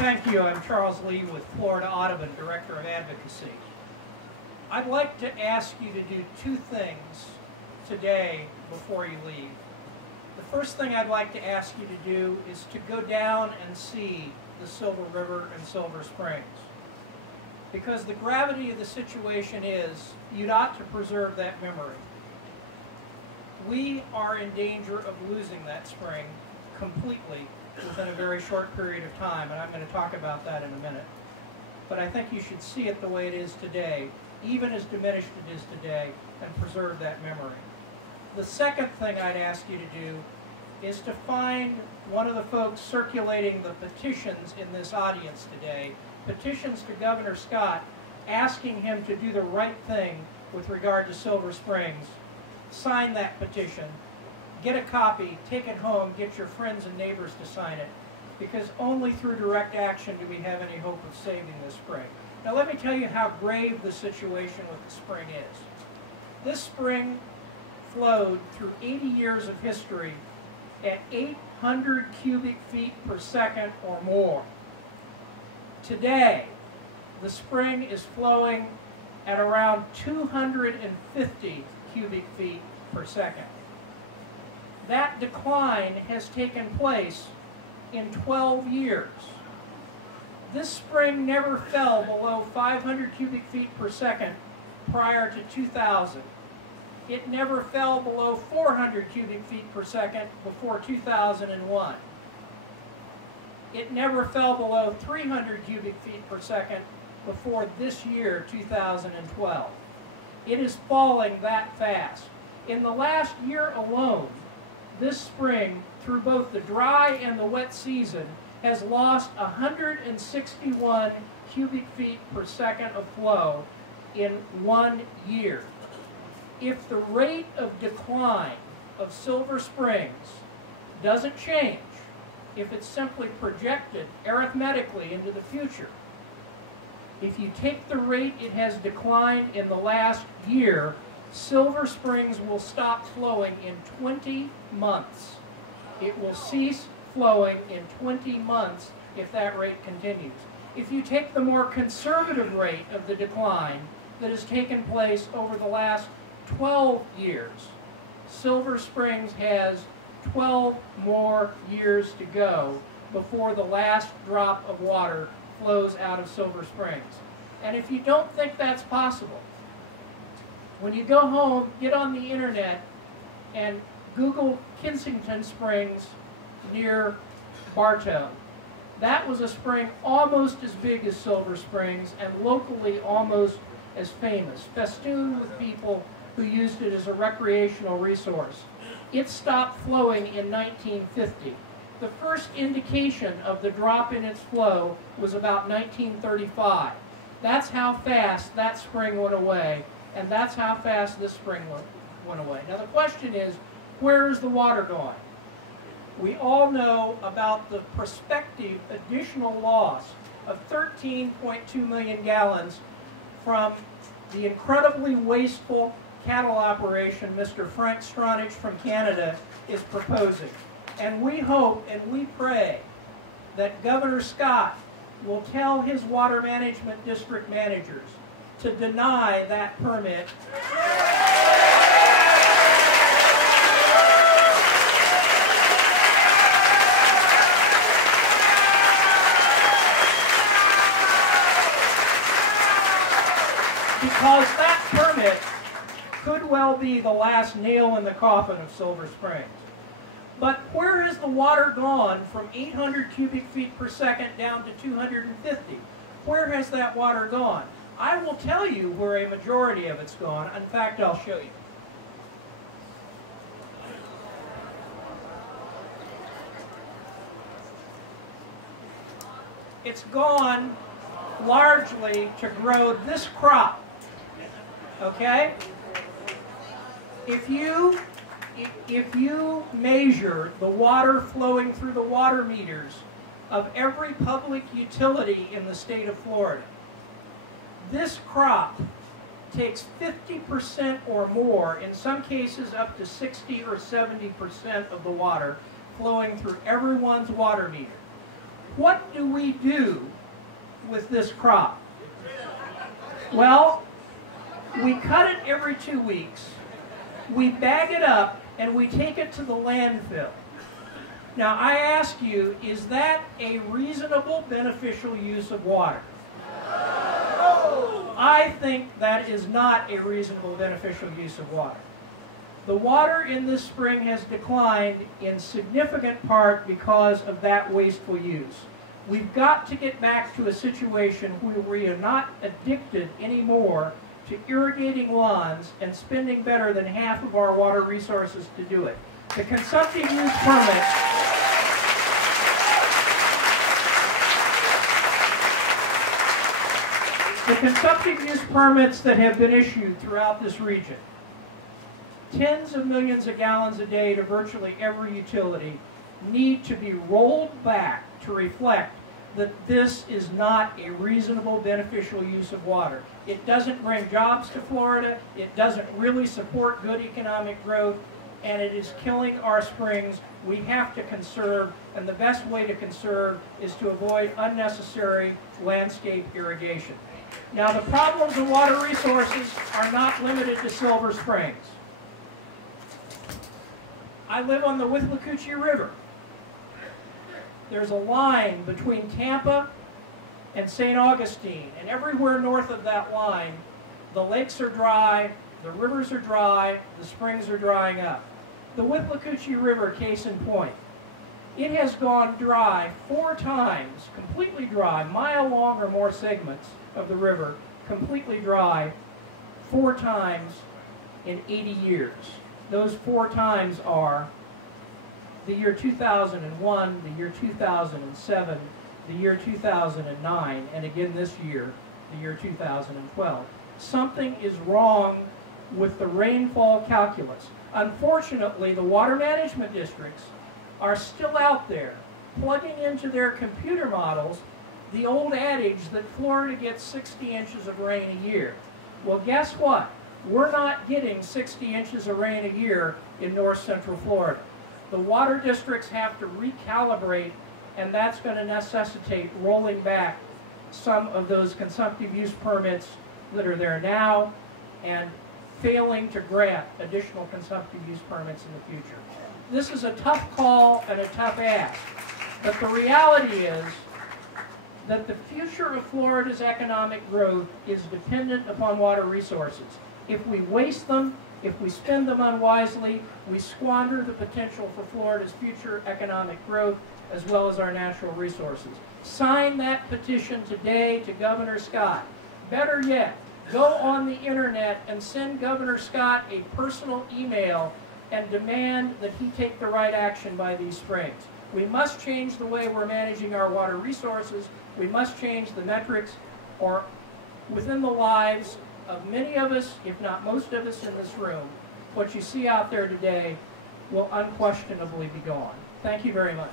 Thank you. I'm Charles Lee with Florida Audubon, Director of Advocacy. I'd like to ask you to do two things today before you leave. The first thing I'd like to ask you to do is to go down and see the Silver River and Silver Springs. Because the gravity of the situation is, you'd ought to preserve that memory. We are in danger of losing that spring completely within a very short period of time, and I'm going to talk about that in a minute. But I think you should see it the way it is today, even as diminished it is today, and preserve that memory. The second thing I'd ask you to do is to find one of the folks circulating the petitions in this audience today, petitions to Governor Scott, asking him to do the right thing with regard to Silver Springs. Sign that petition. Get a copy, take it home, get your friends and neighbors to sign it, because only through direct action do we have any hope of saving this spring. Now let me tell you how grave the situation with the spring is. This spring flowed through 80 years of history at 800 cubic feet per second or more. Today, the spring is flowing at around 250 cubic feet per second. That decline has taken place in 12 years. This spring never fell below 500 cubic feet per second prior to 2000. It never fell below 400 cubic feet per second before 2001. It never fell below 300 cubic feet per second before this year, 2012. It is falling that fast. In the last year alone, this spring, through both the dry and the wet season, has lost 161 cubic feet per second of flow in 1 year. If the rate of decline of Silver Springs doesn't change, if it's simply projected arithmetically into the future, if you take the rate it has declined in the last year, Silver Springs will stop flowing in 20 months. It will cease flowing in 20 months if that rate continues. If you take the more conservative rate of the decline that has taken place over the last 12 years, Silver Springs has 12 more years to go before the last drop of water flows out of Silver Springs. And if you don't think that's possible, when you go home, get on the internet and Google Kensington Springs near Bartow. That was a spring almost as big as Silver Springs and locally almost as famous, festooned with people who used it as a recreational resource. It stopped flowing in 1950. The first indication of the drop in its flow was about 1935. That's how fast that spring went away, and that's how fast this spring went away. Now the question is, where is the water going? We all know about the prospective additional loss of 13.2 million gallons from the incredibly wasteful cattle operation Mr. Frank Stronach from Canada is proposing. And we hope and we pray that Governor Scott will tell his water management district managers to deny that permit. Because that permit could well be the last nail in the coffin of Silver Springs. But where has the water gone from 800 cubic feet per second down to 250? Where has that water gone? I will tell you where a majority of it's gone. In fact, I'll show you. It's gone largely to grow this crop. Okay? If you measure the water flowing through the water meters of every public utility in the state of Florida, this crop takes 50% or more, in some cases up to 60 or 70% of the water flowing through everyone's water meter. what do we do with this crop? Well, we cut it every 2 weeks, we bag it up, and we take it to the landfill. Now, I ask you, is that a reasonable, beneficial use of water? I think that is not a reasonable, beneficial use of water. The water in this spring has declined in significant part because of that wasteful use. We've got to get back to a situation where we are not addicted anymore to irrigating lawns and spending better than half of our water resources to do it. The consumptive use permit The consumptive use permits that have been issued throughout this region, tens of millions of gallons a day to virtually every utility, need to be rolled back to reflect that this is not a reasonable, beneficial use of water. It doesn't bring jobs to Florida, it doesn't really support good economic growth, and it is killing our springs. We have to conserve, and the best way to conserve is to avoid unnecessary landscape irrigation. Now, the problems of water resources are not limited to Silver Springs. I live on the Wekiva River. There's a line between Tampa and St. Augustine, and everywhere north of that line, the lakes are dry, the rivers are dry, the springs are drying up. The Wekiva River, case in point, it has gone dry 4 times, completely dry, mile-long or more segments of the river, completely dry 4 times in 80 years. Those 4 times are the year 2001, the year 2007, the year 2009, and again this year, the year 2012. Something is wrong with the rainfall calculus. Unfortunately, the water management districts are still out there plugging into their computer models the old adage that Florida gets 60 inches of rain a year. Well, guess what? We're not getting 60 inches of rain a year in north central Florida. The water districts have to recalibrate, and that's going to necessitate rolling back some of those consumptive use permits that are there now and failing to grant additional consumptive use permits in the future. This is a tough call and a tough ask, but the reality is that the future of Florida's economic growth is dependent upon water resources. If we waste them, if we spend them unwisely, we squander the potential for Florida's future economic growth as well as our natural resources. Sign that petition today to Governor Scott. Better yet, go on the internet and send Governor Scott a personal email and demand that he take the right action by these springs. We must change the way we're managing our water resources. We must change the metrics, or within the lives of many of us, if not most of us in this room, what you see out there today will unquestionably be gone. Thank you very much.